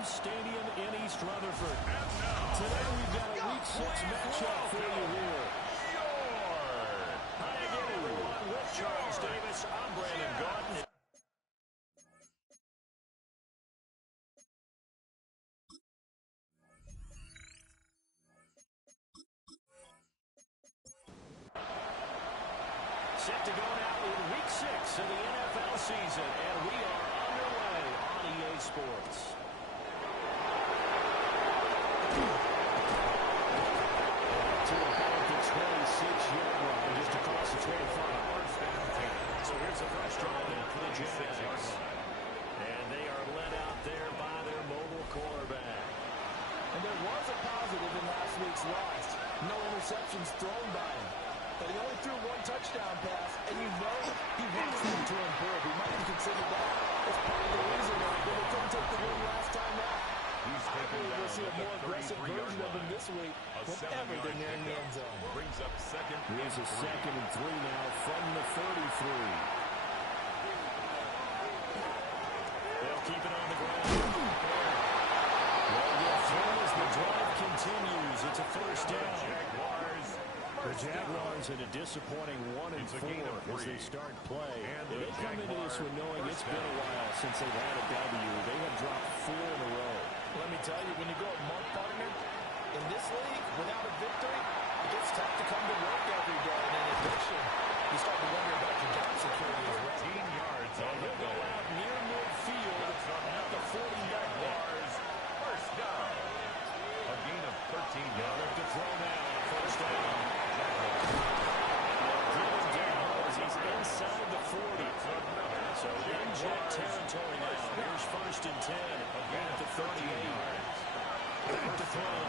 Chiefs Stadium in East Rutherford. Today we've got a Week 6 matchup for you here. Hi again, everyone. With Charles Davis, I'm Brandon Gaudin. Set to go now in Week 6 of the NFL season, and we are underway on EA Sports. To about the 26-yard line, just across the 25. So here's the first drive for the Jaguars. And they are led out there by their mobile quarterback. And there was a positive in last week's loss. No interceptions thrown by him. But he only threw one touchdown pass, and you know he wants them to improve. He might have considered that as part of the reason why they couldn't take the win last time out. I believe we'll see a more aggressive version of him this week whenever they're nearing the end zone. Brings up second. Here's a 2nd and 3 now from the 33. They'll keep it on the ground. Well, yes, as the drive continues, it's a first down. The Jaguars in a disappointing 1-4 as they start play. They come into this one knowing it's been a while since they've had a W. They have dropped 4 in a row. Let me tell you, when you go a month, partner, in this league, without a victory, it gets tough to come to work every day. And in addition, you start to wonder about your job security as well. 15 yards on the go out near midfield at the 40-yard line. First down. A gain of 13 yards. To throw now. First down. He's inside the 40. So in jet territory now. Here's 1st and 10 at the 38. Back to throw.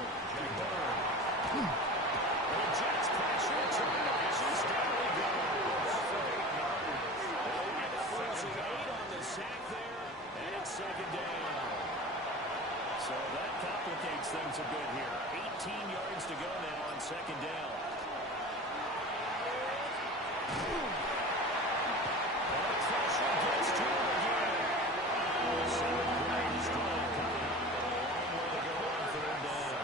And Jets pressure. Turnovers. Down he goes. Losing 8 on the sack there. And it's 2nd down. So that complicates things a bit here. 18 yards to go now on 2nd down. Pressure gets to him again. 7 plays coming up. Long way to go on 3rd down.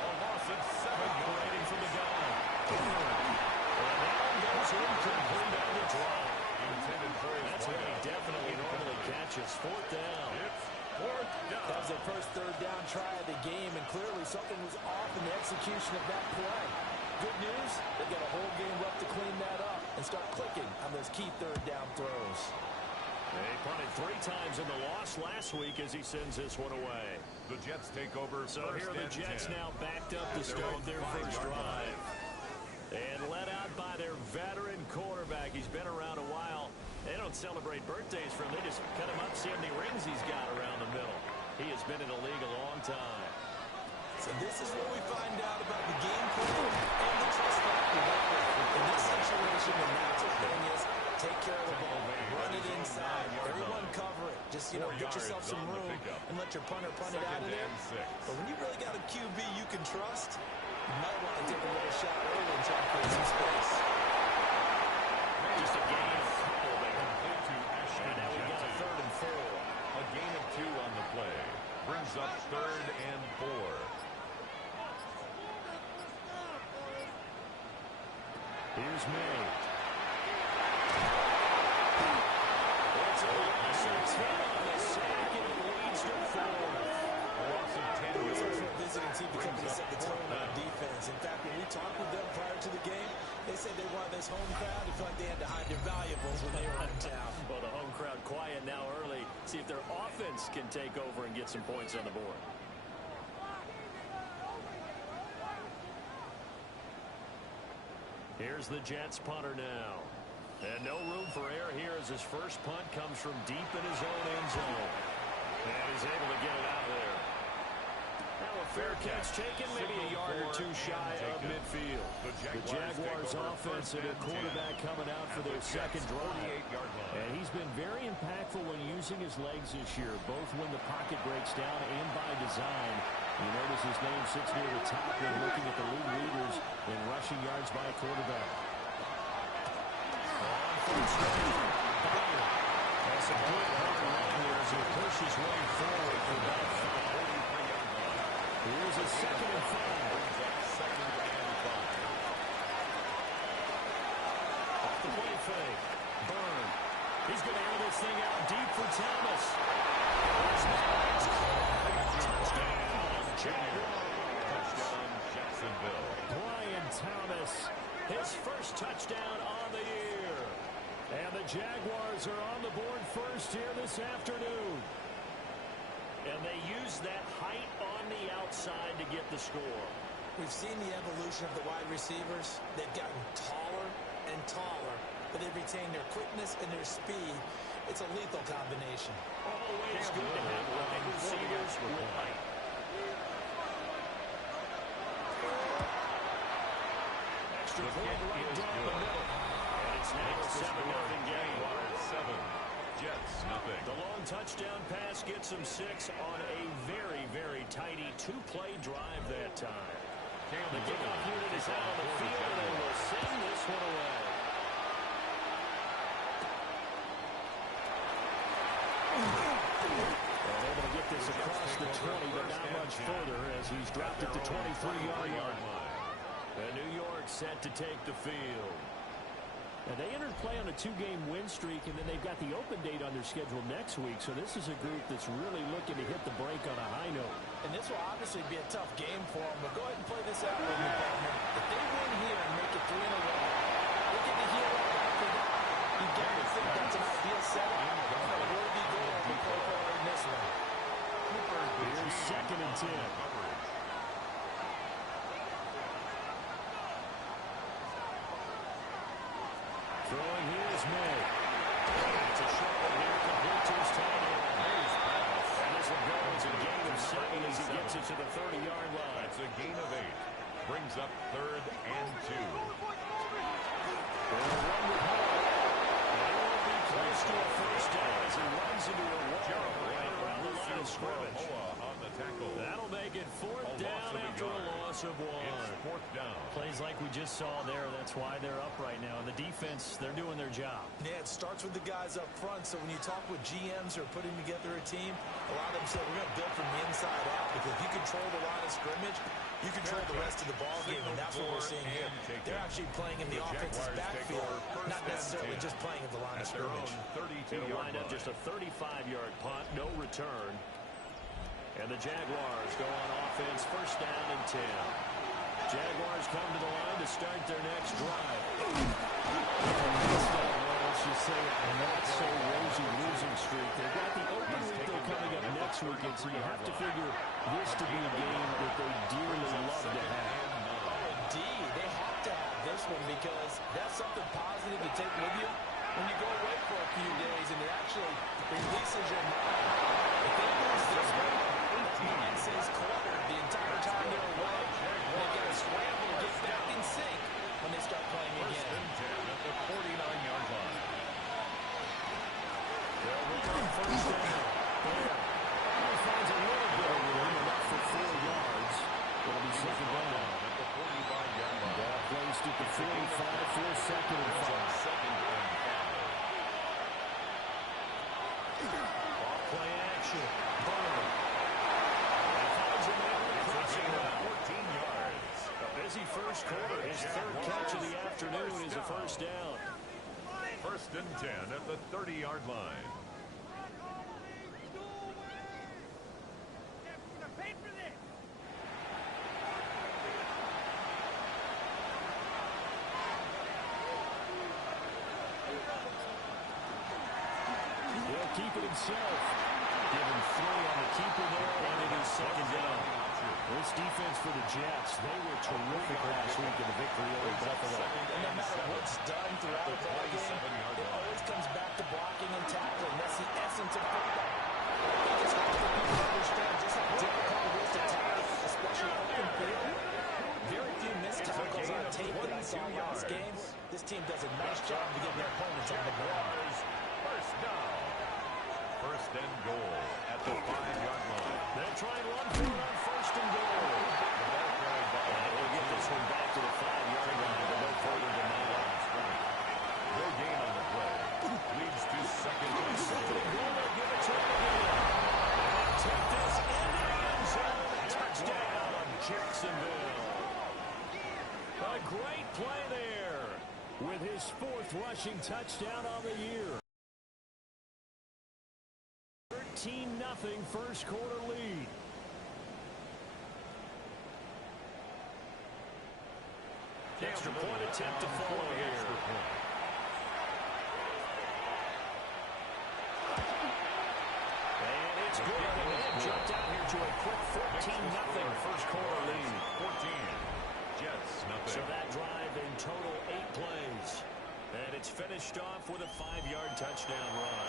A loss of 7 waiting for the gun. And that goes incomplete on the drop. Intended for his That's where he definitely normally catches. 4th down. That was their first 3rd down try of the game, and clearly something was off in the execution of that play. Good news, they've got a whole game left to clean that up and start clicking on those key 3rd down throws. They punted 3 times in the loss last week as he sends this one away. The Jets take over. So here are the Jets now backed up to start their first drive. And led out by their veteran quarterback. He's been around a while. They don't celebrate birthdays for him. They just cut him up, see how many rings he's got around the middle. He has been in the league a long time. So this is where we find out about the game plan and the trust factor. In this situation, the natural thing is take care of the ball, run it inside, everyone cover it. Just, get yourself some room and let your punter punt it out of there. But when you really got a QB you can trust, you might want to take a little shot early and try to create some space. Just a gain of 4 there. And now we've got a 3rd and 4. A gain of 2 on the play. Brings up 3rd and 4. Here's May. It's a loss of 10 on the sack, and it leads to 4. A loss of 10 yards. For a visiting team to come to set the tone on defense. In fact, when we talked with them prior to the game, they said they wanted this home crowd to feel like they had to hide their valuables when they were in town. Well, the home crowd quiet now early. See if their offense can take over and get some points on the board. Here's the Jets punter now. And no room for error here as his first punt comes from deep in his own end zone. And he's able to get it out of there. Now a fair catch taken, maybe a yard or 2 shy of midfield. The Jaguars offense and their quarterback coming out for their 2nd drive. And he's been very impactful when using his legs this year, both when the pocket breaks down and by design. You notice his name sits near the top when looking at the league leaders in rushing yards by a quarterback. On 1st down, Byer has a good hard run here as he pushes way forward for about 5. Here's a 2nd and 5. Off the play fake. Byrne. He's going to air this thing out deep for Thomas. Touchdown, Jacksonville. Brian Thomas, his first touchdown on the year. And the Jaguars are on the board first here this afternoon. And they use that height on the outside to get the score. We've seen the evolution of the wide receivers. They've gotten taller and taller, but they've retained their quickness and their speed. It's a lethal combination. Always good to have wide receivers with height. Extra point right down the middle. And it's now a 7-0 game. Jaguars 7, Jets nothing. The long touchdown pass gets them 6 on a very, very tidy 2-play drive that time. The kickoff unit is out on the field, and they will send this one away. And able to get this across the 20, but not much further as he's dropped it to 23-yard line. And New York set to take the field. And they entered play on a 2-game win streak, and then they've got the open date on their schedule next week. So this is a group that's really looking to hit the break on a high note. And this will obviously be a tough game for them, but go ahead and play this out with me, partner. If they win here and make it 3 in a row, they get to heal up after that. You got to think that's an ideal setup. And a worthy goal to play forward in this one. Here's 2nd and 10. Throwing here is May. It's a short one here, complete to his tight end. And this one goes a gain of 7 as he gets it to the 30-yard line. That's a gain of 8. Brings up 3rd and 2. They'll run with Hall. They will be close to a first down as he runs into a wall right around the line of scrimmage. On the tackle. That'll make it 4th down after a loss of 1. It's 4th down. Plays like we just saw there. That's why they're up right now. And the defense, they're doing their job. Yeah, it starts with the guys up front. So when you talk with GMs who are putting together a team, a lot of them say we're going to build from the inside out. Because if you control the line of scrimmage, you control the rest of the ball game. And that's what we're seeing here. They're actually playing in the offensive backfield, not necessarily just playing at the line of scrimmage. It'll wind up just a 35-yard punt, no return. And the Jaguars go on offense, 1st down and 10. Jaguars come to the line to start their next drive. Let's just say a not-so-rosy losing streak. They've got the open week though coming up next weekend, so you have to figure this to be a game that they dearly love to have. Indeed, they have to have this one because that's something positive to take with you when you go away for a few days, and it actually releases your mind. If they lose this one, that mind stays cluttered the entire time they're away. They've got to scramble to get back in sync when they start playing again. 1st and 10 at the 49-yard line. They'll return 1st down. There. He finds a little bit of room, enough for 4 yards. It'll be 2nd down. At the 45-yard line. Ball placed at the 45 for 2nd and 5. 2nd and 5. Off play action. Byrne. And finds him there. Crossing route. 14 yards. A busy first quarter. His 3rd catch of the afternoon is a 1st down. 1st and 10 at the 30-yard line. He'll keep it himself. Give him 3 on the keeper there, and it is 2nd down. This defense for the Jets, they were terrific last week in the victory over Buffalo. And no matter what's done throughout the ball game, it always comes back to blocking and tackling. That's the essence of football. I think it's hard for people to understand just how difficult it is to tackle, especially open field. Very few missed tackles on tape that I saw last game. This team does a nice job of getting their opponents on the ground. 1st down. 1st and goal at the 5-yard line. They're trying one for it on 1st and goal. And we'll get this one back to the 5-yard line, but no further than that. No gain on the play. Leads to 2nd and 6. Jacksonville. A great play there with his 4th rushing touchdown on the year. 13-0 first quarter lead. Extra point attempt to follow here. And it's good. They have jumped out here to a quick 14-0 first quarter lead. 14. Jets, nothing. So that drive in total 8 plays. And it's finished off with a 5-yard touchdown run.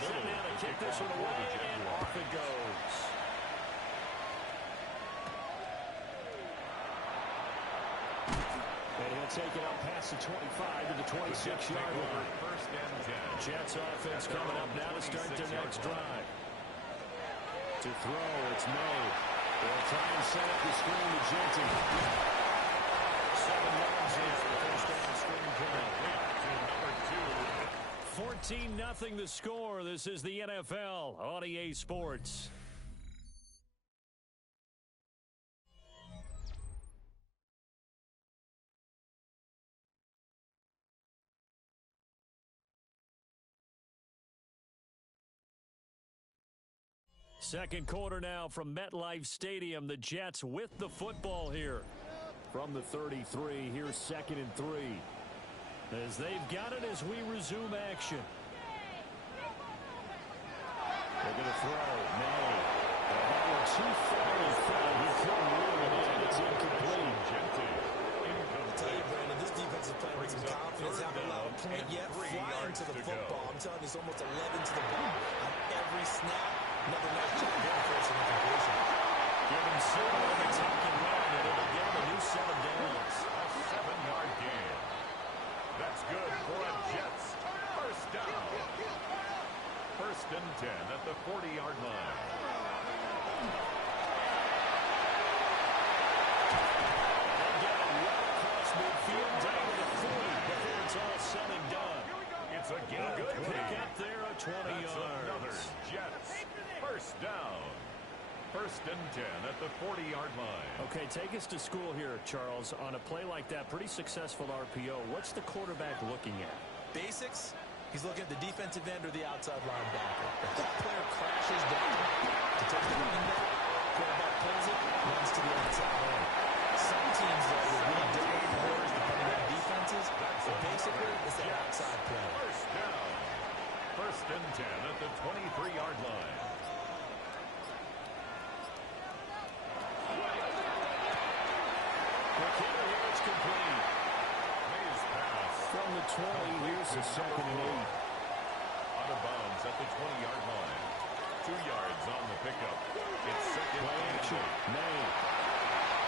Set down to kick this one away, and off it goes. And he'll take it up past the 25 to the 26-yard line. First and 10. Jets offense coming up now to start their next drive. To throw, it's made. They'll try and set up the screen to Jensen. 7 yards here for the first down screen play. 14-0 the score. This is the NFL on EA Sports. Second quarter now from MetLife Stadium. The Jets with the football here. From the 33, here's 2nd and 3. As they've got it as we resume action. They're going to throw. May. Too far in front. He couldn't reel it in. It's incomplete. I'll tell you, Brandon, this defensive player with some confidence. Haven't allowed a point yet. Flying to the football. I'm telling you, it's almost 11 to the ball on every snap. Another nice job going for us in the completion. Give him 0 on the second run, and it'll give him a new set of downs. A 7-yard gain. That's good for a Jets first down. First and 10 at the 40-yard line. They get it right across midfield down to the 40 before it's all said and done. It's a gain. A good pick up there at 20 yards. Another Jets first down. First and 10 at the 40-yard line. Okay, take us to school here, Charles. On a play like that, pretty successful RPO. What's the quarterback looking at? Basics, he's looking at the defensive end or the outside linebacker. If that player crashes down to take the running back, quarterback pulls it, runs to the outside end. Some teams, though, will read different players depending on defenses. So basically, it's that outside play. First down. First and 10 at the 23-yard line. It's complete. Mays pass. From the 20, here's the 2nd and 8. Out of bounds at the 20-yard line. 2 yards on the pickup. It's second Play and action. 8. May.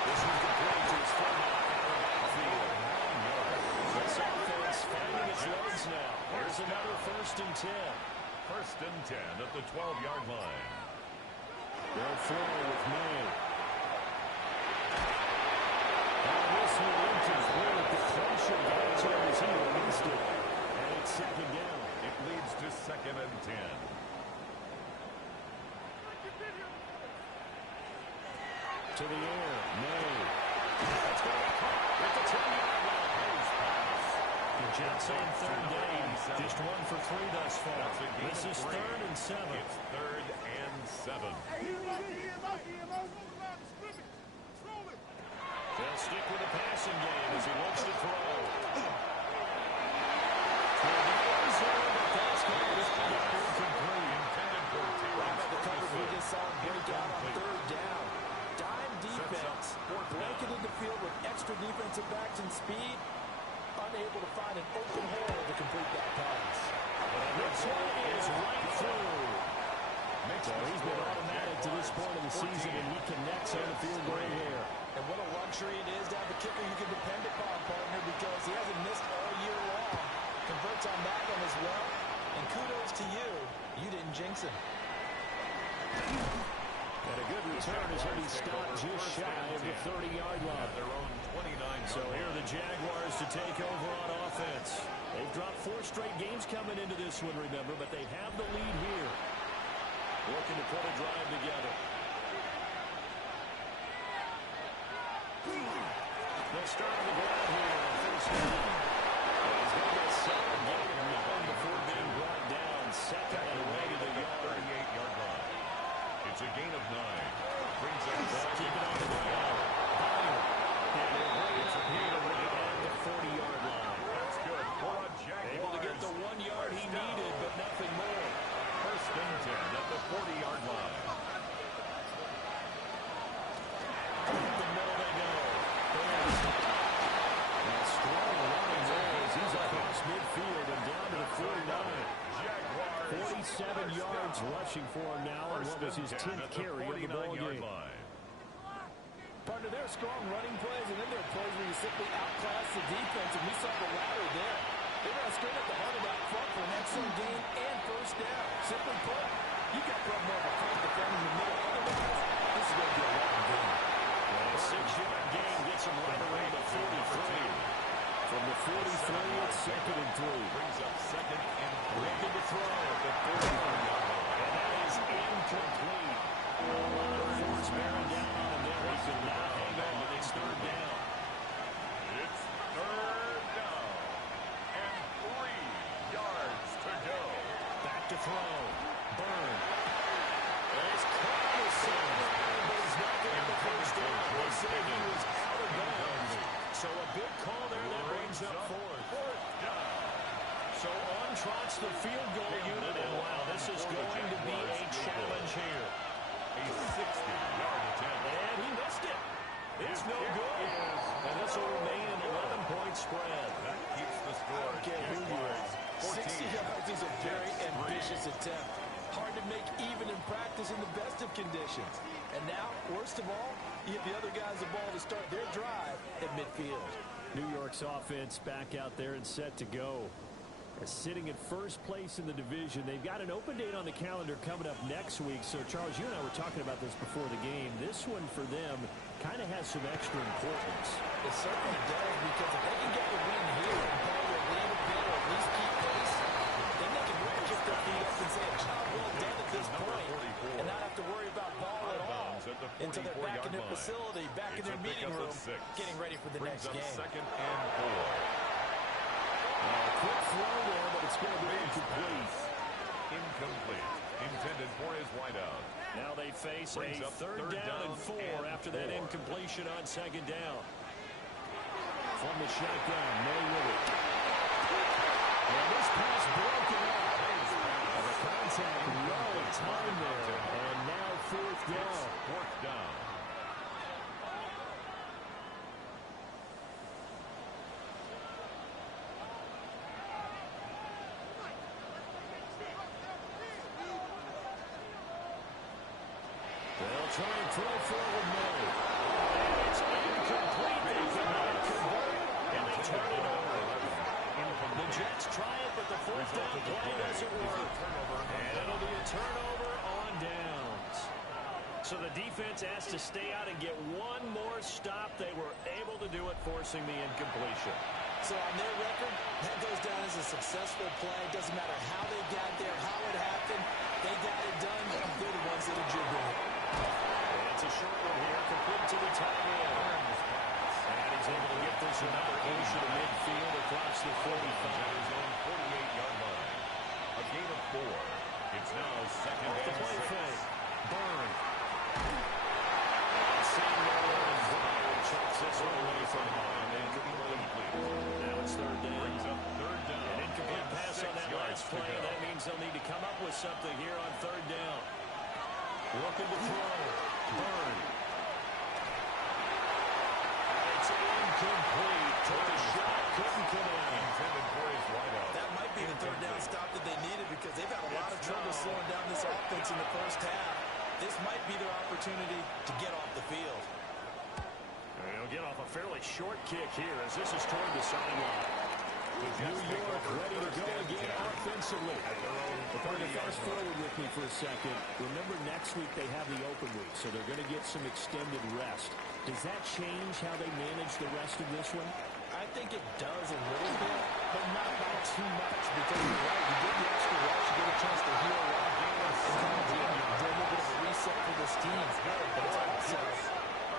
This is complete to his fullback out of the backfield. 9 yards. This offense finding its legs now. Here's another 1st and 10. First and 10 at the 12-yard line. They'll throw with May. This one incomplete. The pressure got to his heel. Missed it. And it's 2nd down. It leads to 2nd and 10. To the air. May. That's going to be caught at the 10-yard line. The Jets on 3rd down. Just 1 for 3 thus far. This is 3rd and 7. It's 3rd and 7. They'll stick with the passing game as he looks to throw. Intended for The coverage we just saw break out on 3rd down. Dime defense, blanketed the field with extra defensive backs and speed, unable to find an open hole to complete that pass. This one is right through. So he's been automatic to this point of the season, and he connects on the field goal here. And what a luxury it is to have a kicker you can depend upon, partner, because he hasn't missed all year long. Converts on that one as well. And kudos to you. You didn't jinx him. And a good return as he stopped just shy of the 30-yard line. their own 29-yard So here are the Jaguars to take over on offense. They've dropped 4 straight games coming into this one, remember, but they have the lead here. Looking to put a drive together. They'll start on the ground here on first down. He's going to get set and get it going before being brought down. Second and away to the yard. 38-yard line. It's a gain of 9. Brings up They'll keep it on the ground. And they'll bring it up here right at the 40-yard line. That's good for a Jaguars. Able to get the 1 yard he needed, but nothing more. First and 10 at the 40-yard line. Up the middle they go. And strong running there as he's across midfield and down to the 49. Jaguars. 47 yards rushing for him now, and what was his 10th carry of the ball game. Partner, there are strong running plays, and then there are plays where you simply outclass the defense, and we saw the latter there. They ran straight at the heart of that front for an excellent gain and first down. Simply put, you got to have more of a front defender in the middle. Otherwise, this is going to be a long game. Well, a 6-yard gain gets him right around the 43. From the 43, it's second and 3. Brings up second and 3. Looking to throw at the 41-yard line. And that is incomplete. A lot of force bearing down on him there. He could not hang on. It's third down. It's third down. And 3 yards to go. Back to throw. Burn. It's caught with some. But he's not going to get the first down. They say he was out of bounds. So a big call there that brings up fourth down. So on trots the field goal unit, and wow, this is going to be a challenge here. A 60-yard attempt. And he missed it. It's no good. And this will remain an 11-point spread. That keeps the score. Jaguars. 60 yards is a very ambitious attempt. Hard to make even in practice in the best of conditions. And now, worst of all, you give the other guys the ball to start their drive at midfield. New York's offense back out there and set to go. They're sitting at first place in the division. They've got an open date on the calendar coming up next week. So, Charles, you and I were talking about this before the game. This one for them kind of has some extra importance. It certainly does, because if they can get the win here and probably lead a bit or at least keep pace, then they can really kick their feet up and say a job well done at this point and not have to worry about ball at all until they're back in their facility, back in their meeting room, getting ready for the next game. Second and 4. Quick throw there, but it's going to be incomplete. Incomplete. Intended for his wideout. Now they face a third down and 4 after that incompletion on second down. From the shotgun, May with it. And this pass broken up. The contact well in time there. And now fourth down. Fourth down. They'll try and throw forward May. And it's incomplete. They could not convert. And they turn it over. The Jets try it, but the fourth down play doesn't work. And it'll be a turnover on downs. So the defense has to stay out and get one more stop. They were able to do it, forcing the incompletion. So on their record, that goes down as a successful play. Doesn't matter how they got there, how it happened. They got it done. They're the ones that are jubilant. It's a short one here, complete to the tight end. And he's able to get this another inch of midfield across the 45. His own 48-yard line. A gain of 4. It's now second Off the and play 6. fake. Burn. And Samuel and Brown chucks this one away from him. Incomplete. Now it's third down. Brings up third down. An incomplete pass on that last play. That means they'll need to come up with something here on third down. Looking to throw. Burn. It's incomplete. Took a shot. Couldn't come in. Intended for his wideout. That might be the third down stop that they needed, because they've had a lot of trouble slowing down this offense in the first half. This might be their opportunity to get off the field. And he'll get off a fairly short kick here as this is toward the sideline. New York ready to go again offensively. But fast forward with me for a second. Remember, next week they have the open week, so they're going to get some extended rest. Does that change how they manage the rest of this one? I think it does a little bit, but not by too much, because you're right. You get the extra rest, you get a chance to heal up, and kind of do a little bit of a reset for this team. But it's also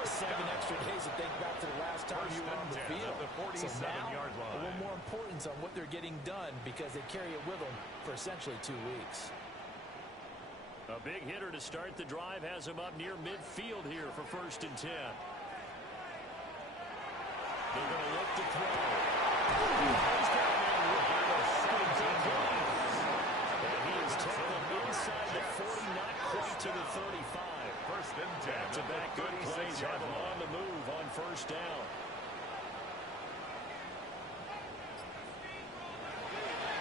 7 extra days to think back to the last time you were on the field. So now, a little more importance on what they're getting done because they carry it with them for essentially 2 weeks. A big hitter to start the drive has him up near midfield here for 1st and 10. They're going to look to throw. And he is tackled inside the 40, not quite to the 35. 1st and 10. Back-to-back good plays have him on the move on 1st down.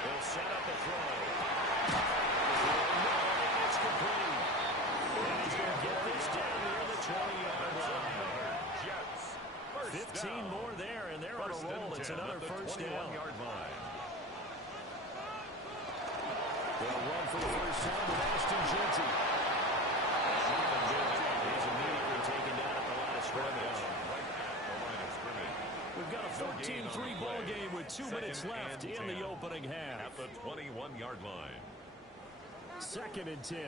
They'll set up a throw. It's complete. And he's going to get this down near the 20-yard line. 15 more there, and they're on a roll. It's another 1st down. They'll run for the 1st time with Ashton Jeanty. He's immediately taken down at the line of scrimmage. We've got a 14-3 ball game with 2 minutes left in the opening half. At the 21-yard line. 2nd and 10.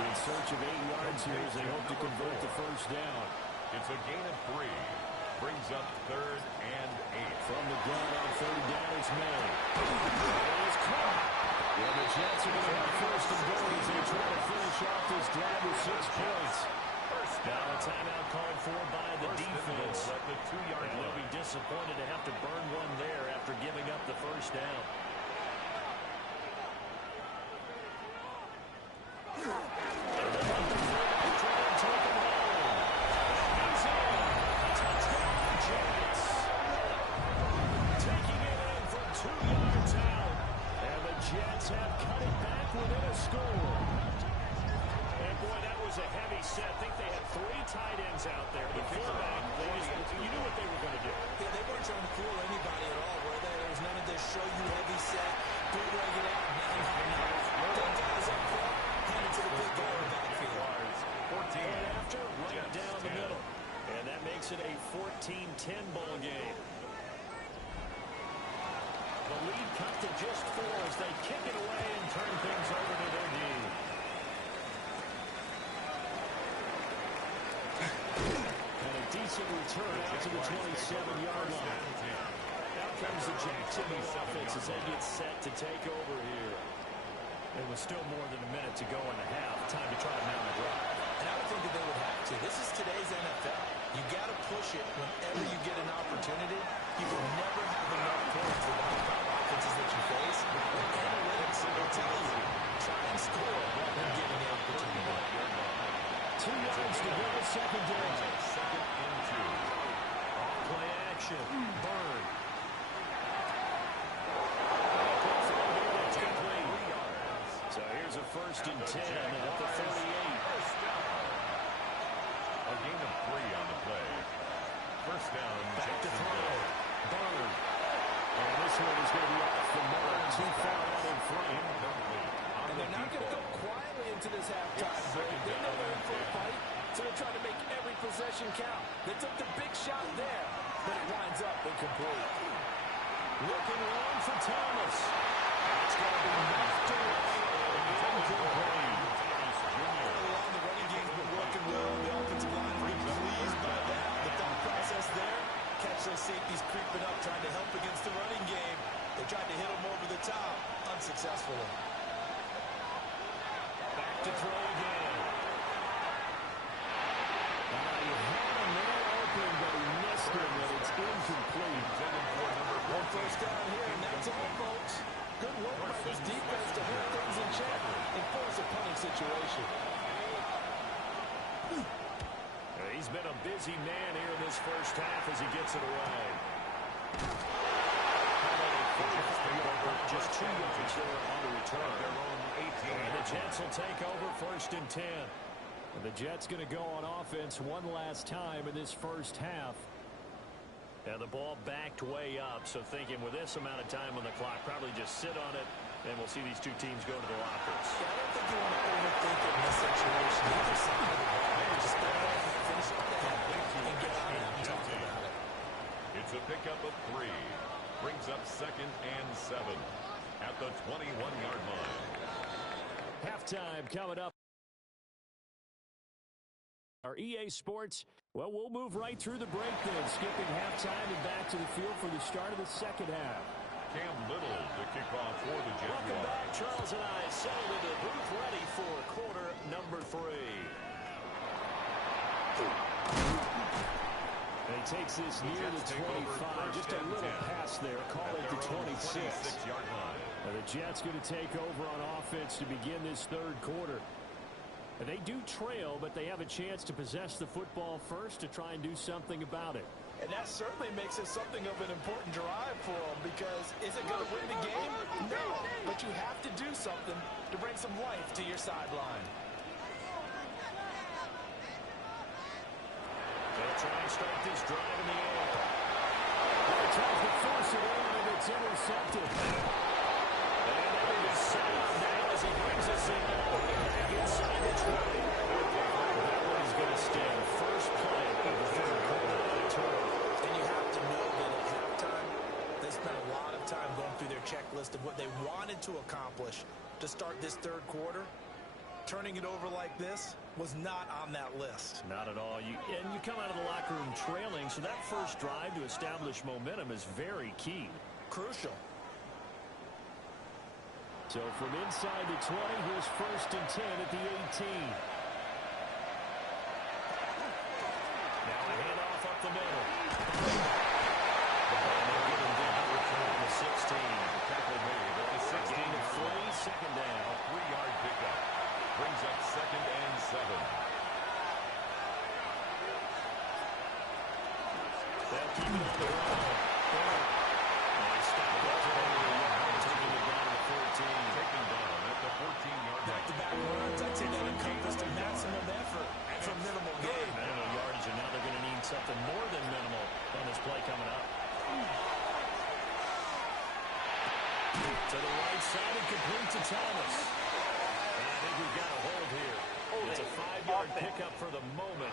In search of 8 yards here as they hope to convert the 1st down. It's a gain of 3. Brings up 3rd and 8. From the gun on 3rd down, it's May. It's caught. And the Jets are going to have 1st and goal as they try to finish off this drive with 6 points. Now a timeout called for by the defense. At the 2-yard line. They'll be disappointed to have to burn one there after giving up the 1st down. It a 14-10 ball game. The lead cut to just 4 as they kick it away and turn things over to their D. And a decent return out to the 27-yard line. Out comes the Jacksonville offense as they get set to take over here. There was still more than a minute to go in the half. Time to try to mount a drive. And I would think that they would have to. This is today's NFL. You got to push it whenever you get an opportunity. You will never have enough points with the offenses that you face. Analytics will tell you, try and score when given the opportunity. 2 yards to go with 2nd down. 2nd and 2. Play action. Bird. So here's a 1st and 10 at the 38. A gain of 3 on the play. 1st down. Back to throw. Bird. And this one is going to be off the mark. Too far out in front. And they're not going to go quietly into this halftime break. They know they're in for a fight, so they're trying to make every possession count. They took the big shot there, but it winds up incomplete. Looking long for Thomas. It's going to be knocked away. Incomplete. The running game's been working well. The offensive line is pleased by that. The thought process there, catch those safeties creeping up, trying to help against the running game. They tried to hit them over the top, unsuccessfully. Back to throw again. You had him there open, but he missed it, and it's incomplete. 1 first down here, and that's all, folks. Good work by this defense to hold things in check and force a punting situation. He's been a busy man here in this 1st half as he gets it away. Just 2 yards there on the return. And the Jets will take over 1st and 10. And the Jets going to go on offense one last time in this 1st half. And the ball backed way up, so thinking with this amount of time on the clock, probably just sit on it, and we'll see these two teams go to the lockers. Yeah, I don't think you want to overthink it in this situation. Either side of the ball, just go ahead and finish up the half and get out and talk about it. It's a pickup of 3. Brings up 2nd and 7 at the 21-yard line. Halftime coming up. Our EA Sports, well, we'll move right through the break then, skipping halftime and back to the field for the start of the second half. Cam Little to kick off for the Jaguars. Welcome back. Charles and I settled into the booth ready for quarter number 3. And he takes this near the 25. Just a little pass there. Call it the 26. 26-yard line. Now the Jets going to take over on offense to begin this third quarter. And they do trail, but they have a chance to possess the football first to try and do something about it. And that certainly makes it something of an important drive for them, because is it going to win the game? No, but you have to do something to bring some life to your sideline. They'll try and start this drive in the air. He tries to force it in, and it's intercepted. And that is set up now as he brings us in back inside the 20. That one is going to stay. First play of the third quarter. And you have to know that at halftime, they spent a lot of time going through their checklist of what they wanted to accomplish to start this third quarter. Turning it over like this was not on that list. Not at all. And you come out of the locker room trailing, so that first drive to establish momentum is very key. Crucial. So from inside the 20, here's 1st and 10 at the 18. Now a handoff up the middle. And they'll get him down at the 16. Tackle made at the 16. Gain of 3, second down. 3-yard pickup. Brings up 2nd and 7. They'll keep it on the run. They stop it up taking it down to the 14. Taken down at the 14-yard line. Back-to-back runs, I'd say that encompassed a maximum effort for minimal gain. Minimal yardage, and now they're going to need something more than minimal on this play coming up. To the right side and complete to Thomas. And I think we've got a hold here. It's a 5-yard pickup for the moment.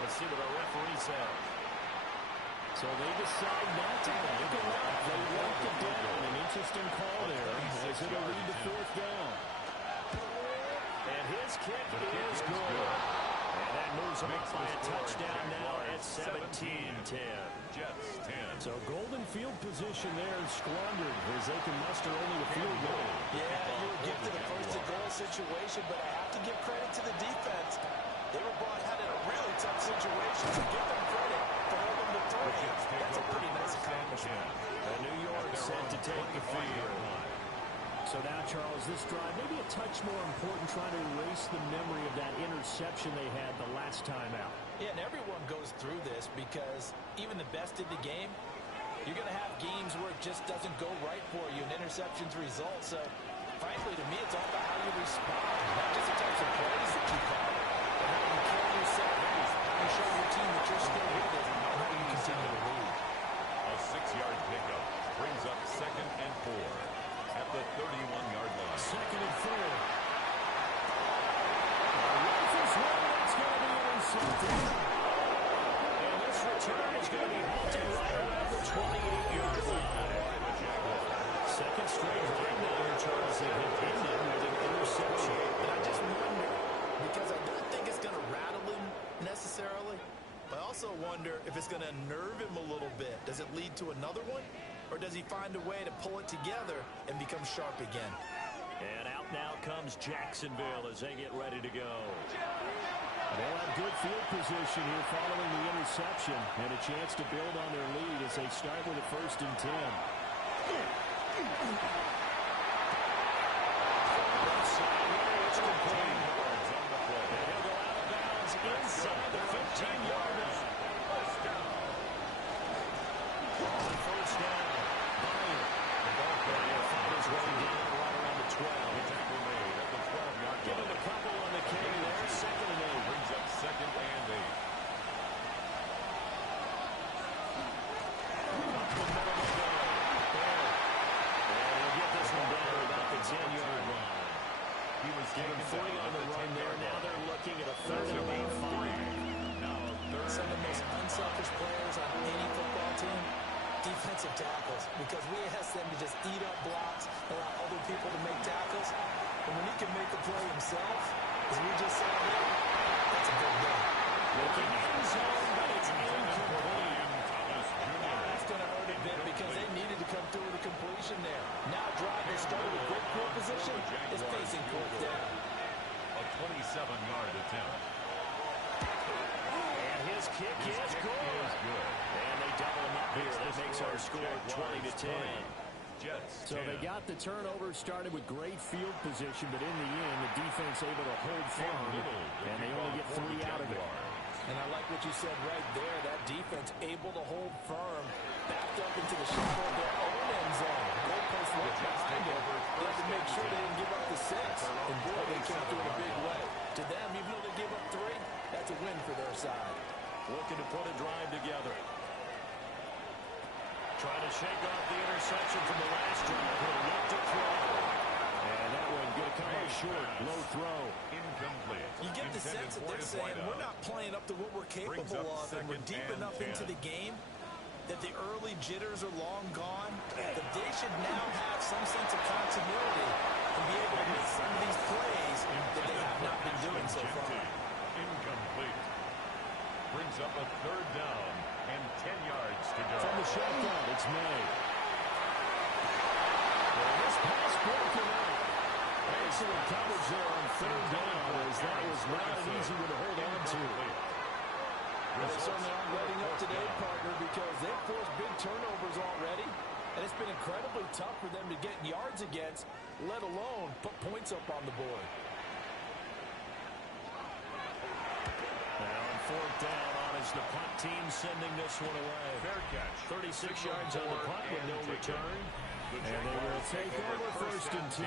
Let's see what our referee says. So they decide not to bank it up. They walk it down. An interesting call there as it'll lead to 4th down. And his kick is good. And that moves him up by a touchdown now at 17-10. Jets 10. So golden field position there is squandered as they can muster only a field goal. Yeah, you were gifted a first-and-goal situation, but I have to give credit to the defense. They were brought out in a really tough situation, so give them credit for holding the 3. That's a pretty nice accomplishment. And New York set to take the field. So now, Charles, this drive maybe a touch more important, trying to erase the memory of that interception they had the last time out. Yeah, and everyone goes through this because even the best in the game, you're going to have games where it just doesn't go right for you and interceptions result. So, frankly, to me, it's all about how you respond, not just the types of plays that you call, but how you carry yourself, how you show your team that you're still with it, and how you continue to lead. A 6-yard pickup brings up 2nd and 4 at the 31-yard line. 2nd and 4. Rifles one, that's going to be intercepted. And this return is going to be halted right around the 28-yard line. Second straight drive now here, Charles, that have ended with an interception. And I just wonder, because I don't think it's going to rattle him necessarily, but I also wonder if it's going to nerve him a little bit. Does it lead to another one? Or does he find a way to pull it together and become sharp again? And out now comes Jacksonville as they get ready to go. They'll have good field position here following the interception and a chance to build on their lead as they start with a 1st and 10. Inside the 15-yard line. First down. Bryant found his way down right around the 12. Tackle made at the 12-yard line. Give him a couple on the carry there. 2nd and 8. Brings up 2nd and 8. And he'll get this one down to about the 10-yard line. He was Given 40 on the run there. Now they're looking at a 3rd and 8. Now a 3rd. Some of the most unselfish players on any football team Defensive tackles, because we ask them to just eat up blocks, allow other people to make tackles. And when he can make a play himself, as we just saw there, that's a good game. Looking end zone, but it's incomplete. That's going to hurt a bit because they needed to come through with a completion there. Now drive they started with great field position is facing fourth down. A 27-yard attempt. And his kick is good. And they double him up here. That makes our score 20-10. So they got the turnover, started with great field position, but in the end, the defense able to hold firm, and they only get 3 out of it. And I like what you said right there. That defense able to hold firm, backed up into the shadow of their own end zone. Goalpost right behind it. They had to make sure they didn't give up the 6. And boy, they came through in a big way. To them, even though they gave up 3, that's a win for their side. Looking to put a drive together. Trying to shake off the interception from the last drive. He'll look to throw. And that one going to come up short. Low throw. Incomplete. You get the sense that they're saying we're not playing up to what we're capable of, and we're deep enough into the game that the early jitters are long gone, that they should now have some sense of continuity and be able to make some of these plays that they have not been doing so far. Incomplete. Brings up a 3rd down and 10 yards to go. From the shotgun, it's May. Well, this pass broken up. Excellent coverage there on 3rd down, as that was not an easy one to hold on to. Well, they certainly aren't letting up today, partner, because they've forced big turnovers already, and it's been incredibly tough for them to get yards against, let alone put points up on the board. Now on 4th down on is the punt team sending this one away. Fair catch. 36 yards on the punt with no return. And they will take over 1st and 10.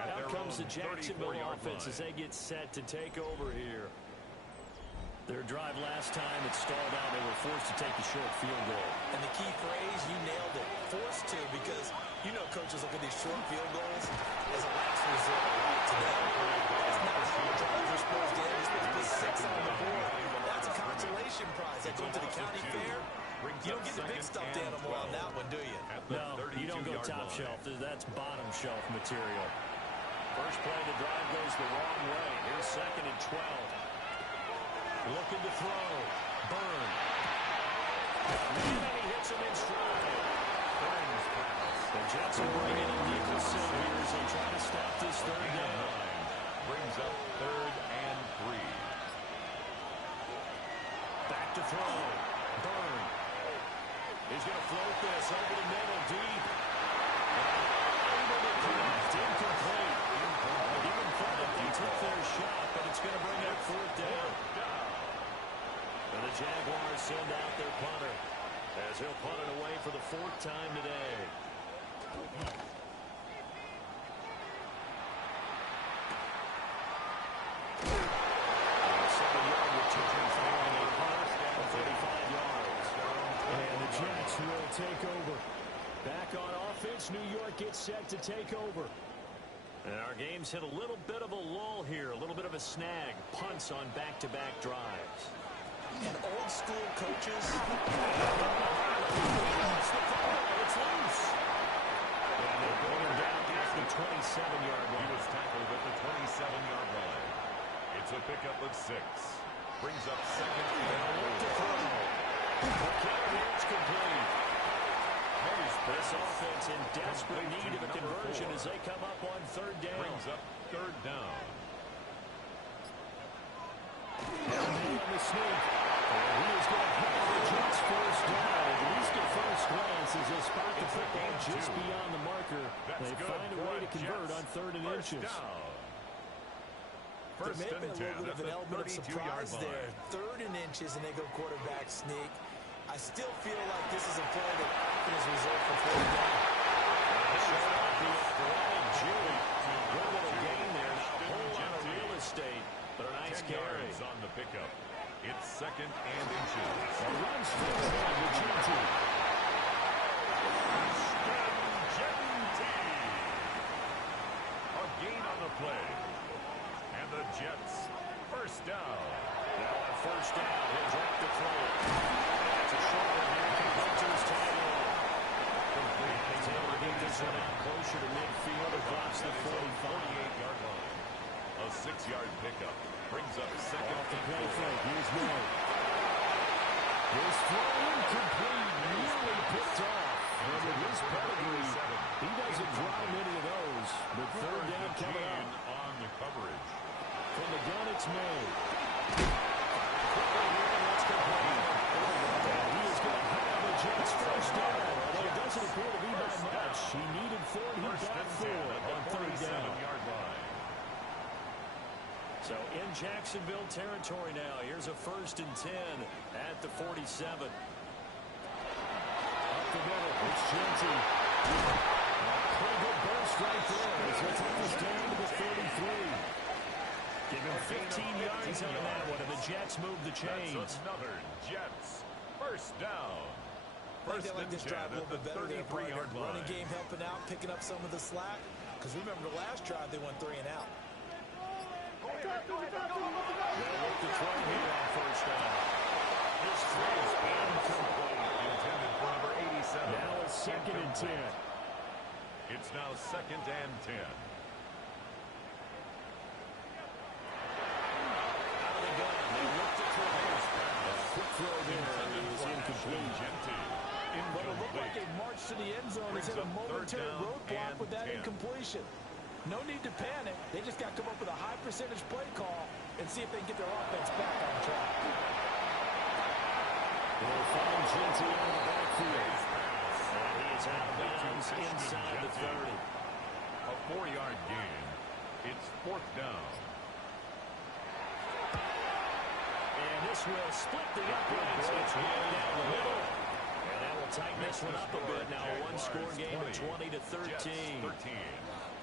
Out comes the Jacksonville offense as they get set to take over here. Their drive last time, it stalled out. They were forced to take the short field goal. And the key phrase, you nailed it, forced to, because you know coaches look at these short field goals as a last resort. To them, it's not how the drives are supposed to end. You're supposed to put 6 on the board. That's a consolation prize. That goes to the county fair. You don't get the big stuffed animal on that one, do you? No, you don't go top shelf. That's bottom shelf material. First play of the drive goes the wrong way. Here's 2nd and 12. Looking to throw. Burn. And he hits him in stride. Burns pass. The Jets are bringing in Nicholson here as they try to stop this 3rd down. Brings up 3rd and 3. Back to throw. Burn. He's going to float this over the middle deep. Incomplete. I'll give him credit. They took their shot, but it's going to bring up 4th down. And the Jaguars send out their punter as he'll punt it away for the 4th time today. A 7-yard return following a punt of 35 yards. And the Jets will take over. Back on offense, New York gets set to take over. And our game's hit a little bit of a lull here, a little bit of a snag. Punts on back-to-back drives. And old school coaches. It's loose. And they bring him down at the 27-yard line. He was tackled at the 27-yard line. It's a pickup of 6. Brings up 2nd and 4. It's complete. This offense in desperate need of a conversion as they come up on 3rd down. Brings up 3rd down. On the sneak. And he is going to have the Jets 1st down. At least at first glance as they spot the football just beyond the marker. They find a way to convert on 3rd and inches. There may have been a little bit of an element of surprise there. 3rd and inches, and they go quarterback sneak. I still feel like this is a play that often is reserved for 4th down. Good little gain there. Not a whole lot of real estate, but a nice carry. On the pickup. It's 2nd and inches. A run straight on the G2. A gain on the play. And the Jets 1st down. Now on 1st down, he'll drop the throw. That's a short one here. Comes up to his tight end. one out closer to midfield across the 48-yard line. A 6-yard pickup brings up second. Off the play fake. Here's May. His throw incomplete, nearly picked off. And with his pedigree, he doesn't drive many of those. But third down coming up. On the coverage. From the gun, it's May. That's complete. And he is going to have a Jets first down. Although it doesn't appear to be by much. He needed 4, he got 4 on third down. So in Jacksonville territory now. Here's a 1st and 10 at the 47. Up the middle, it's Genty. Pretty good burst right there. As he takes down to the 33. Give him 15 yards out of that one, and the Jets move the chains. That's another Jets first down. I think they like this drive a little bit better there, partner. 33-yard line. Running game helping out, picking up some of the slack. Because remember the last drive, they went 3 and out. They'll look to throw here on first down. His throw is incomplete. Intended for number 87. Now it's 2nd and 10. It's now 2nd and 10. Out of the gun, they look to throw. A quick throw there is incomplete. But it looked like they marched to the end zone. It's hit a momentary roadblock with that incompletion. No need to panic. They just got to come up with a high percentage play call and see if they can get their offense back on track. They'll find Genty out of the backfield. And he is out of bounds inside the 30. A 4-yard gain. It's 4th down. And this will split the uprights. It's way down the middle. And that will tighten this one up a bit. Now a one-score game of 20-13.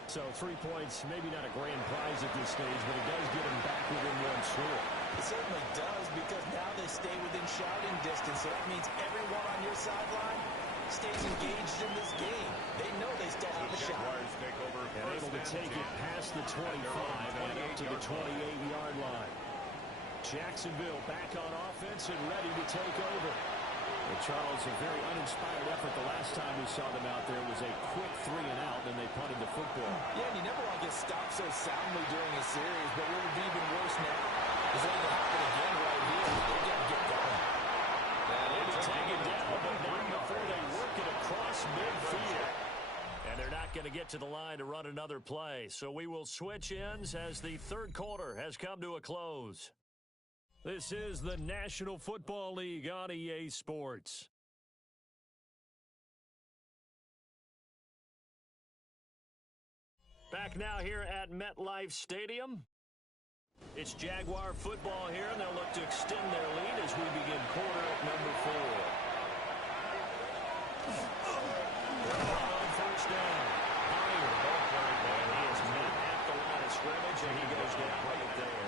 So 3 points, maybe not a grand prize at this stage, but it does get them back within 1 score. It certainly does, because now they stay within shouting distance. So that means everyone on your sideline stays engaged in this game. They know they still have a shot. Jaguars take over and able to take it past the 25 and up to the 28-yard line. Jacksonville back on offense and ready to take over. Well, Charles, a very uninspired effort the last time we saw them out there was a quick 3 and out, then they punted the football. Yeah, and you never want to get stopped so soundly during a series, but what would be even worse now is letting it happen again right here. They got to get going. They'll be taken down, but not before they work it across midfield. And they're not going to get to the line to run another play. So we will switch ends as the third quarter has come to a close. This is the National Football League on EA Sports. Back now here at MetLife Stadium. It's Jaguar football here, and they'll look to extend their lead as we begin quarter number 4. On first down. And he is met at the line of scrimmage, and he goes down right there.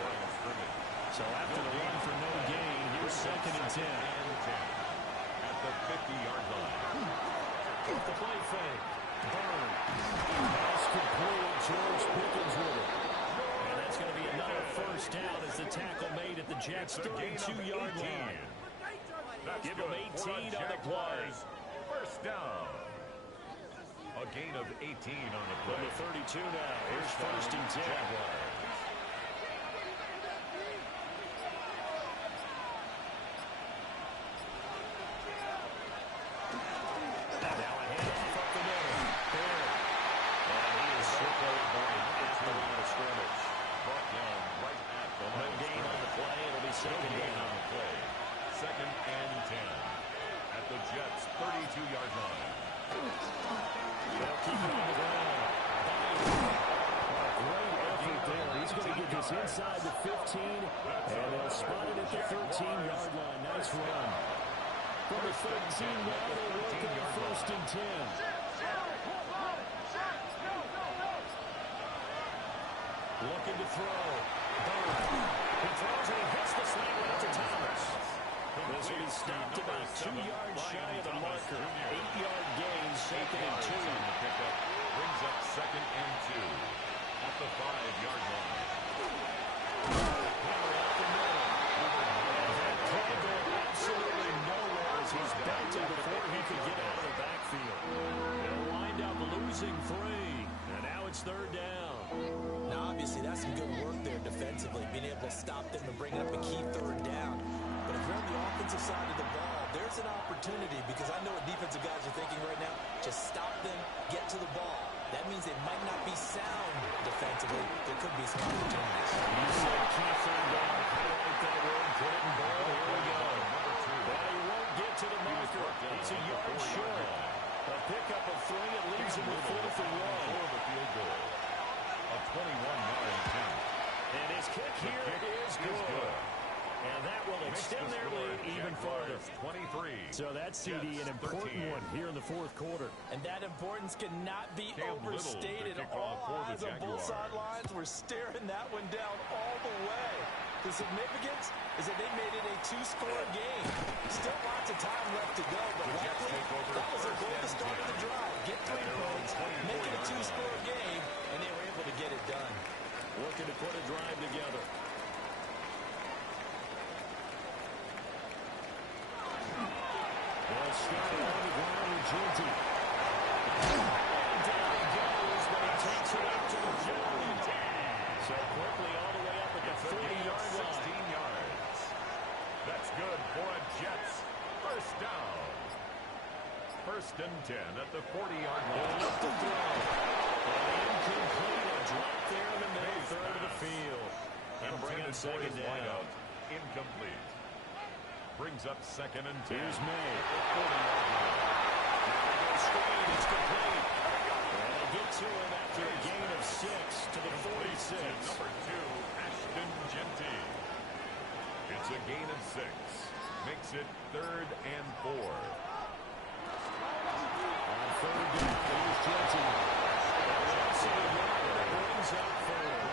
So after the run for no gain, here's 2nd and 10. At the 50-yard line. With the play fake. Burn. Pass complete. George Pickens with it. And that's going to be another first down as the tackle made at the Jets' 32-yard line. Give them 18 on the play. First down. A gain of 18 on the play. From the 32 now. Here's 1st and 10. Jaguars. Second down on the play. 2nd and 10. At the Jets' 32-yard line. They'll keep it on the ground. Great effort there. He's going to get this inside the 15, and they'll spot it at the 13-yard line. Nice run. From the 13 now, they work on 1st and 10. Looking to throw. He throws and he hits the slant right to Thomas. This will be stopped about 2 yards shy of the marker. 8-yard gain, 2nd and 2. Brings up 2nd and 2 at the 5-yard line. Out the middle. And that play going absolutely nowhere as he's belted before he could get out of the backfield. They'll wind up losing it's third down. Now, obviously, that's some good work there defensively, being able to stop them and bring up a key third down. But if you're on the offensive side of the ball, there's an opportunity, because I know what defensive guys are thinking right now. Just stop them, get to the ball. That means they might not be sound defensively. There could be some opportunities. You said key third down. Highlight that word. Put it in bold. Here we go. Well, he won't get to the marker. He's a yard short. A pickup of 3. It leaves him with 4th and 1. For the field goal. A 21-yard attempt. And his kick here is good. And that will extend their lead even further. 23. So that's, CD, an important one here in the fourth quarter. And that importance cannot be Cam overstated. All eyes on both sidelines were staring that one down all the way. The significance is that they made it a 2-score game. Still lots of time left to go, but likely that was their goal to start of the drive. Get 3 points, make it a 2-score game, and they were able to get it done. Looking to put a drive together. Well, started on the ground with Genty. And down he goes, but he takes it out to the 40. So quickly all the way up at the 40-yard line. 16 yards. That's good for a Jets first down. First and 10 at the 40-yard line. Up the throw. And incomplete. A drop there in the middle third of the field. That'll bring in second down. Incomplete. Brings up second and 10. Here's May. Screen. It's complete. And they get to him after a gain of 6 to the 46. Number 2, Ashton Genty. It's a gain of 6. Makes it 3rd and 4. On 3rd down, here's Genty. Brings up 4th.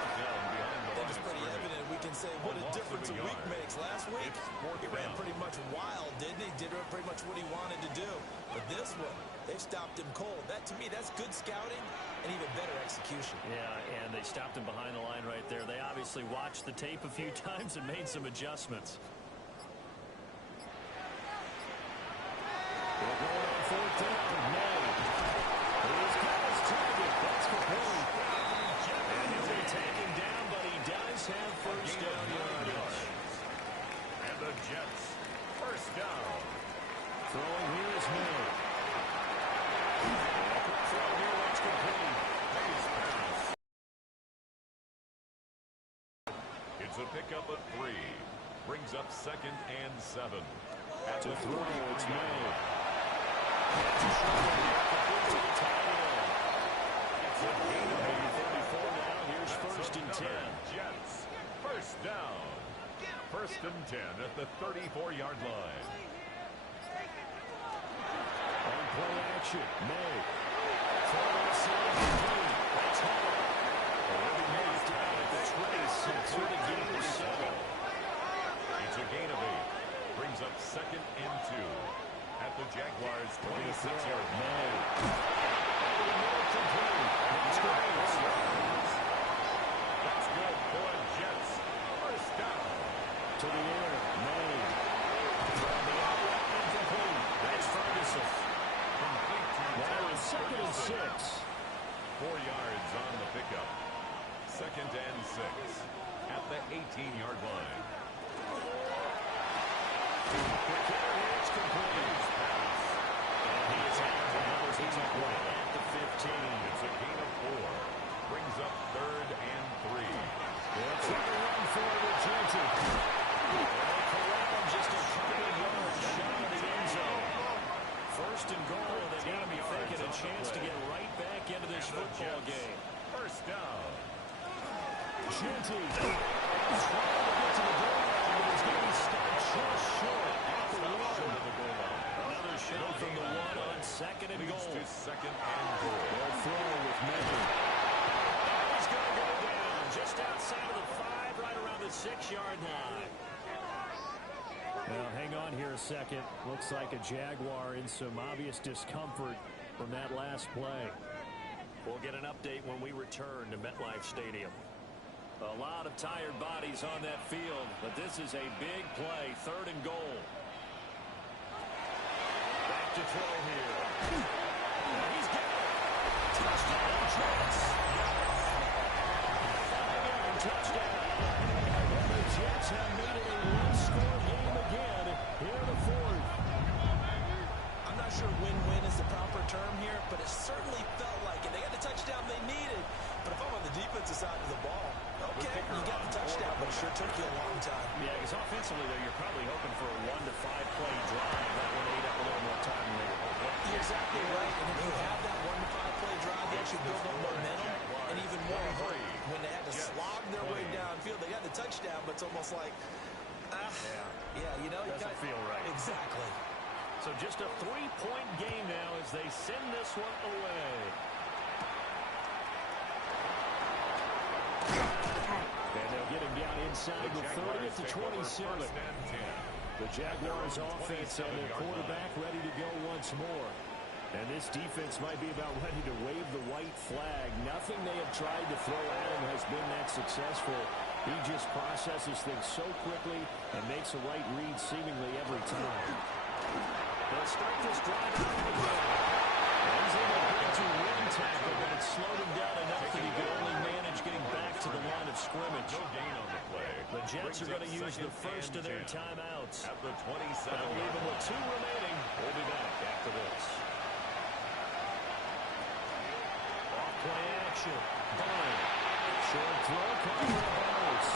It's pretty evident. We can say what a difference a week makes. Last week, he ran pretty much wild, didn't he? Did pretty much what he wanted to do. But this one, they stopped him cold. That, to me, that's good scouting and even better execution. Yeah, and they stopped him behind the line right there. They obviously watched the tape a few times and made some adjustments. They're going on 4th down. May. He's got his target. That's complete. And he'll be taken down, but he does have first down yardage. And the Jets first down. Throwing here is May. Throw here, that's complete. Nice pass. It's a pickup of 3. Brings up second and 7. At To the throw, it's 43 May. line. It's a shot to the tight end. It's a gain of 34 now. Here's first and 10. Jets first down. First and 10 at the 34-yard line. On play action, May. Throw inside the game. That's hard. He'll be knocked down at the 26 for the gain of 7. It's a gain of 8. Brings up second and 2 at the Jaguars 26-yard line. May. Over the middle, complete. That's great. That's good for Jets. First down. To the air, May. From the outlet, incomplete. That's Ferguson. Complete to Now it's second and 6. 4 yards on the pickup. Second and 6 at the 18-yard line. The carry is complete. And he is out for number 51 at the 15. It's a gain of 4. Brings up third and 3. It's a run for the Genty. They corral him just a couple of yards shy of the end zone. First and goal, they got to be thinking a chance to get right back into this football game. First down. Genty trying to get to the goal line, but he's going to be stopped just short at the 1. Another shot from the 1 on second and goal. Leads to second and goal. They'll throw with May. He's going to go down just outside of the 5, right around the 6-yard line. Well, hang on here a second. Looks like a Jaguar in some obvious discomfort from that last play. We'll get an update when we return to MetLife Stadium. A lot of tired bodies on that field, but this is a big play, 3rd and goal. Back to throw here. And he's got it. Touchdown, Jets. sure took you a long time. Yeah, because offensively, though, you're probably hoping for a 1 to 5 play drive. That one ate up a little more time than they were hoping. You're exactly right. And if you have that 1 to 5 play drive, they actually build up momentum and even more hope when they had to slog their way downfield. They got the touchdown, but it's almost like, you know, doesn't feel right. Exactly. So just a 3-point game now as they send this one away. And they'll get him down inside the 30 to 27. The Jaguars offense and their quarterback ready to go once more. And this defense might be about ready to wave the white flag. Nothing they have tried to throw at him has been that successful. He just processes things so quickly and makes a right read seemingly every time. They'll start this drive out of the ground. He's able to bring to one tackle, but it slowed him down enough that he could only manage getting back to the line of scrimmage. No gain on the play. The Jets are going to use the first of their timeouts. At the 27. That'll leave them with 2 remaining. We'll be back after this. Off-play action. Ball. Short throw coming from Barnes.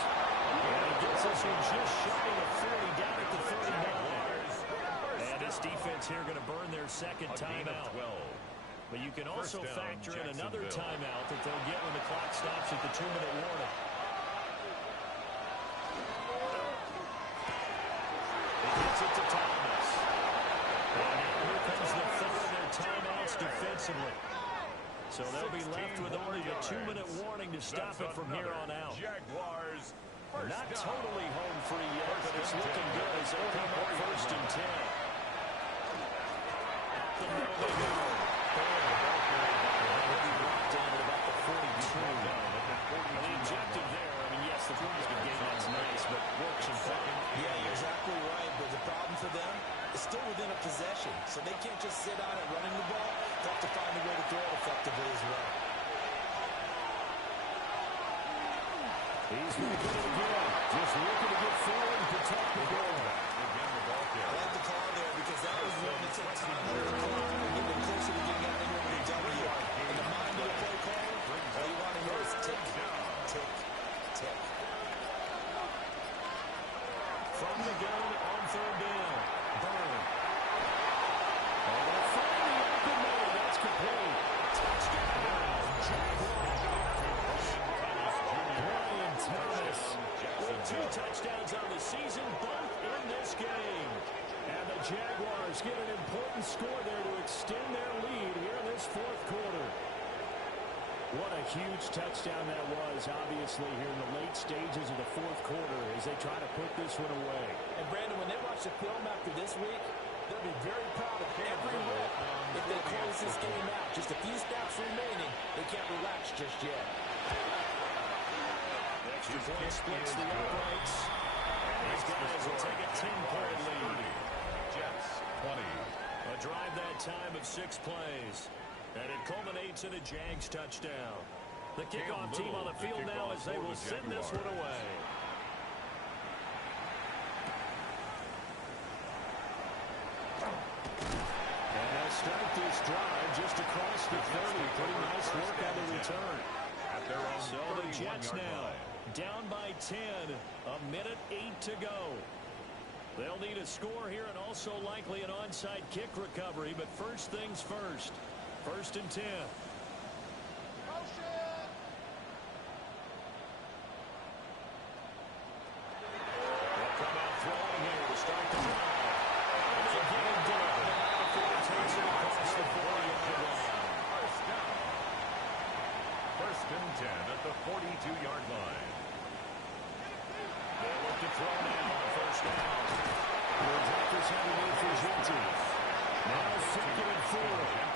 And he gets us in just shy of 40 down at the 39. And this defense here going to burn their second timeout. But you can also factor in another timeout that they'll get when the clock stops at the 2-minute warning. He gets it to Thomas. And now here comes the third of their timeouts defensively. So they'll be left with only the 2-minute warning to stop it from here on out. Jaguars. Not totally home free yet, but it's looking good as they come up 1st and 10. The objective there, I mean, yes, the Cleveland game, that's nice, but works in second. Yeah, you're exactly right, but the problem for them is still within a possession, so they can't just sit on it running the ball. They have to find a way to throw it effectively as well. He's going to get it again. Just looking to get forward and protect the ball. I like the call there because that was one that took time to the clock and get them closer to getting out of here with a W. In the mind of the play caller, all you want to hear is tick, tick, tick. From the gun on 3rd down. Burn. Oh, they'll find the open man. That's complete. Touchdown. Brian Thomas with 2 touchdowns on the season, both in this game. And the Jaguars get an important score there to extend their lead here in this 4th quarter. What a huge touchdown that was, obviously, here in the late stages of the 4th quarter as they try to put this one away. And, Brandon, when they watch the film after this week, they'll be very proud of every rep if they close this game out. Just a few snaps remaining. They can't relax just yet. Extra point splits the uprights. And these guys will take a 10-point lead. Jets 20. A drive that time of 6 plays. And it culminates in a Jags touchdown. The kickoff team on the field now as they will send this one away. And they'll start this drive just across the 30. Pretty nice work on the return. So the Jets now down by 10. A minute 8 to go. They'll need a score here and also likely an onside kick recovery. But first things first. 1st and 10. They'll come out throwing here to start the drive. And they get him down. Before it takes him across the 40-yard line. First and 10 at the 42-yard line. They look to throw now on 1st down. We'll drop this heavy in for Genty. Now 2nd and 4.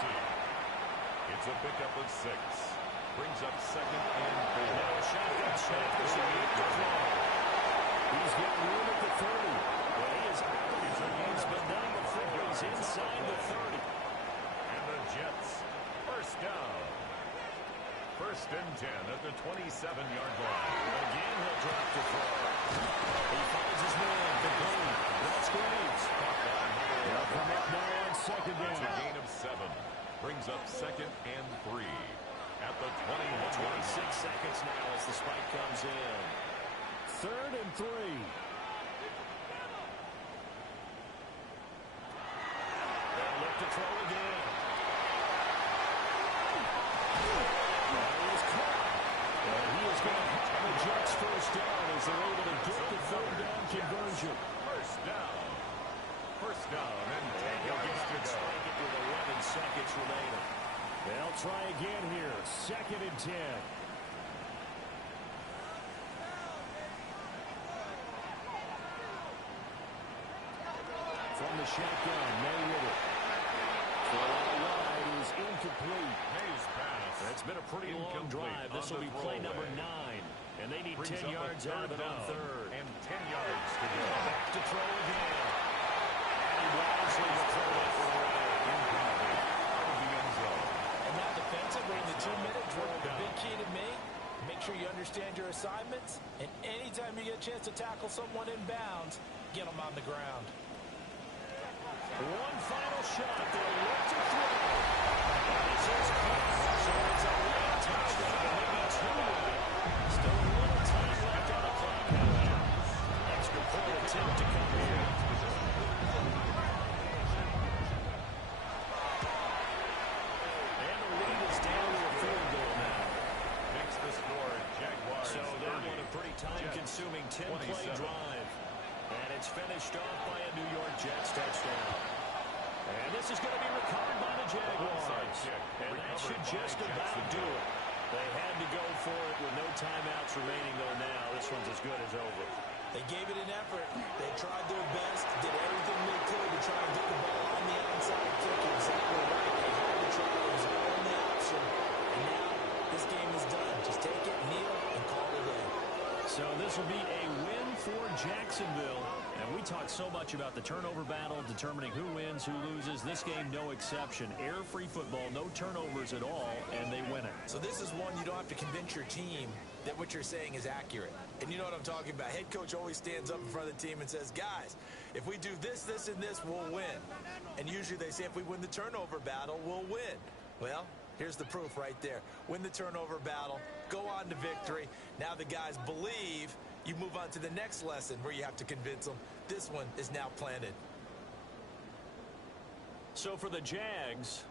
It's a pickup of 6. Brings up 2nd and 4. Now a shotgun snap. This will be to throw. He's got room at the 30. Well, he is out of his hands, but down the 4. He's inside the 30. And the Jets, 1st down. 1st and 10 at the 27-yard line. Again, he'll drop the throw. He finds his man. The goal. That's Graves. They'll come up now on 2nd down. It's a gain of 7. Brings up 2nd and 3 at the 26 seconds now as the spike comes in. 3rd and 3. They'll look to throw again. He is caught. And he is going to have the Jets first down as they're able to get the 3rd down conversion. First down. First down and 10 He'll yards to go. with 11 seconds remaining. They'll try again here. 2nd and 10. From the shotgun, May with it. Throw out wide is incomplete. May's pass. It's been a pretty long drive. This will be play number 9. And they need 10 yards out of it on 3rd. And 10 yards to go. Back to throw again. And wisely will throw it for the right. Out of the end zone. And now defensively in the 2-minute drill, the big key to me, make sure you understand your assignments, and anytime you get a chance to tackle someone in bounds, get them on the ground. One final shot. They'll look to throw. This is close. So it's a late touchdown. Maybe 2. Still a little time left on the clock. Extra point attempt to come here. And the lead is down to a field goal now. Makes the score Jaguars. So that one a pretty time-consuming 10-play drive. And it's finished off by a New York Jets touchdown. And this is going to be recovered by the Jaguars. And that should just about do it. They had to go for it with no timeouts remaining, though now. This one's as good as over. They gave it an effort. They tried their best, did everything they could to try and get the ball on the outside kick. Exactly right. They had to try. It was their only option. And now this game is done. Just take it, kneel, and call it a day. So this will be a win for Jacksonville. And we talked so much about the turnover battle, determining who wins, who loses. This game, no exception. Air-free football, no turnovers at all, and they win it. So this is one you don't have to convince your team that what you're saying is accurate. And you know what I'm talking about. Head coach always stands up in front of the team and says, guys, if we do this, this, and this, we'll win. And usually they say if we win the turnover battle, we'll win. Well, here's the proof right there. Win the turnover battle, go on to victory. Now the guys believe. You move on to the next lesson where you have to convince them. This one is now planted. So for the Jags,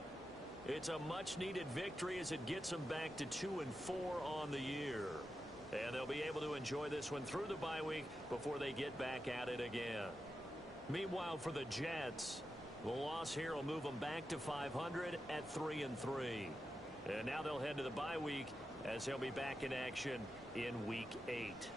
it's a much-needed victory as it gets them back to 2-4 on the year. And they'll be able to enjoy this one through the bye week before they get back at it again. Meanwhile, for the Jets, the loss here will move them back to 500 at 3-3. And now they'll head to the bye week as they'll be back in action in Week 8.